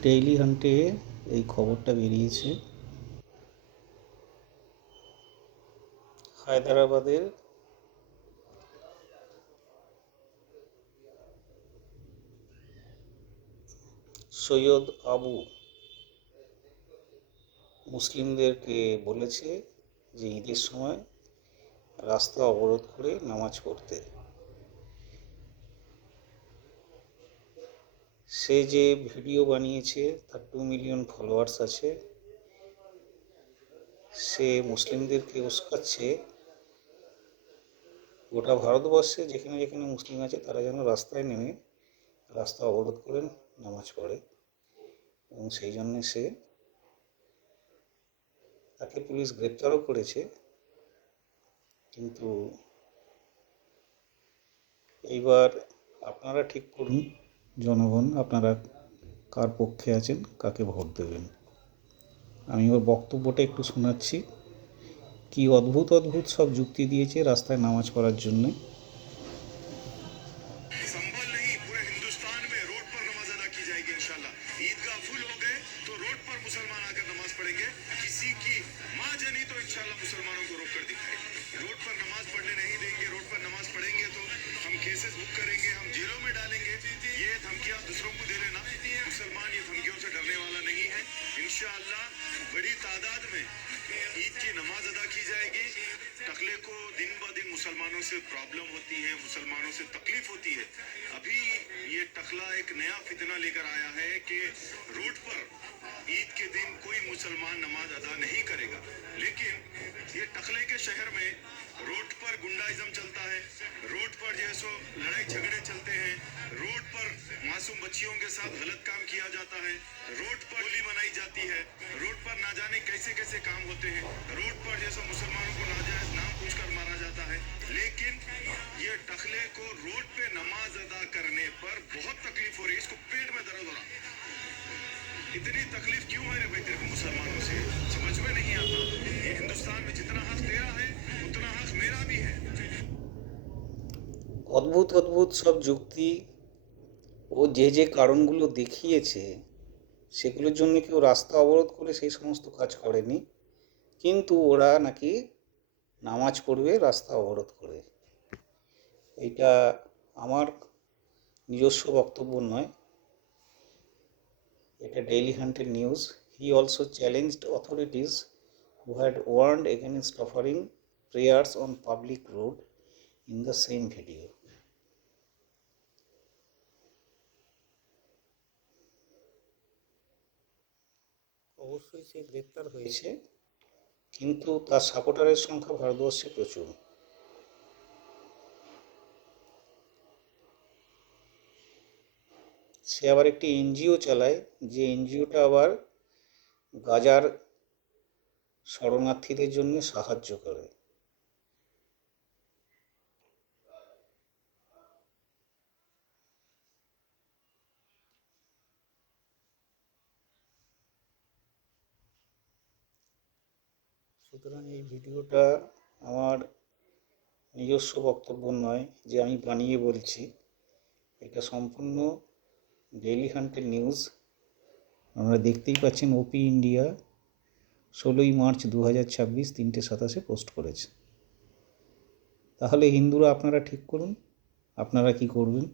Daily হান্টে এই খবরটা বেরিয়েছে। হায়দ্রাবাদের সৈয়দ আবু মুসলিমদেরকে বলেছে যে ঈদের সময় রাস্তা অবরোধ করে নামাজ পড়তে। সে যে ভিডিও বানিয়েছে তার 2 মিলিয়ন ফলোয়ার্স আছে। সে মুসলিমদেরকে উস্কাচ্ছে গোটা ভারতবর্ষে যেখানে যেখানে মুসলিম আছে তারা যেন রাস্তায় নেমে রাস্তা অবরোধ করে নামাজ পড়ে, এবং সেই জন্যে তাকে পুলিশ গ্রেপ্তারও করেছে। কিন্তু এইবার আপনারা ঠিক করুন, জনগণ, আপনারা কার পক্ষে আছেন, কাকে ভোট দেবেন। আমি ওর বক্তব্যটা একটু শোনাচ্ছি। কি অদ্ভুত অদ্ভুত সব যুক্তি দিয়েছে রাস্তায় নামাজ পড়ার জন্যে। संभल नहीं, पूरे हिंदुस्तान में रोड पर नमाज अदा की जाएगी इंशाल्लाह। ईदगाह फुल हो गए तो रोड पर मुसलमान आकर नमाज पढ़ेंगे। किसी की माँ जनी तो इंशाल्लाह मुसलमानों को रोक कर दिखाएगी। रोड पर नमाज पढ़ने नहीं देंगे, रोड पर नमाज पढ़ेंगे तो हम केसेस बुक करेंगे, हम जेलों में डालेंगे। ये धमकियां दूसरों को दे लेना, मुसलमान ये धमकियों से डरने वाला नहीं है। इंशाल्लाह बड़ी तादाद में ईद की नमाज अदा की जाएगी। टकले को दिन ब दिन मुसलमानों से प्रॉब्लम होती है, मुसलमानों से तकलीफ होती है। अभी ये टकला एक नया फितना लेकर आया है कि रोड पर ईद के दिन कोई मुसलमान नमाज अदा नहीं करेगा। लेकिन ये टकले के शहर में रोड पर गुंडाइज्म चलता है, रोड पर जैसो लड़ाई झगड़े चलते हैं, रोड पर मासूम बच्चियों के साथ गलत काम किया जाता है, रोड पर होली मनाई जाती है, रोड पर ना जाने कैसे कैसे काम होते हैं, रोड पर जैसे मुसलमानों को नाजायज नाम पूछकर मारा जाता है। लेकिन ये टकले को रोड पे नमाज अदा करने पर बहुत तकलीफ हो रही है, इसको पेट में दर्द हो रहा। इतनी तकलीफ क्यों है रे भाई तेरे को मुसलमानों से, समझ में नहीं आता। ये हिंदुस्तान में जितना हक तेरा है उतना हक मेरा भी है। অদ্ভুত অদ্ভুত সব যুক্তি ও যে যে কারণগুলো দেখিয়েছে সেগুলোর জন্য কেউ রাস্তা অবরোধ করে সেই সমস্ত কাজ করেনি, কিন্তু ওরা নাকি নামাজ পড়বে রাস্তা অবরোধ করে। এইটা আমার নিজস্ব বক্তব্য নয়, এটা ডেইলি হান্টের নিউজ। He also challenged authorities who had warned against offering prayers on public road in the same video. অবশ্যই সে গ্রেপ্তার হয়েছে, কিন্তু তার সাপোর্টারের সংখ্যা ভারতবর্ষে প্রচুর। সে আবার একটি এনজিও চালায়, যে এনজিওটা আবার গাজার শরণার্থীদের জন্য সাহায্য করে। সুতরাং এই ভিডিওটা আমার নিজস্ব বক্তব্য নয় যে আমি বানিয়ে বলছি, এটা সম্পূর্ণ ডেইলি হান্টের নিউজ। আমরা দেখতেই পাচ্ছেন ওপি ইন্ডিয়া 16ই মার্চ 2026 3:27 পোস্ট করেছে। তাহলে হিন্দুরা আপনারা ঠিক করুন, আপনারা কি করবেন।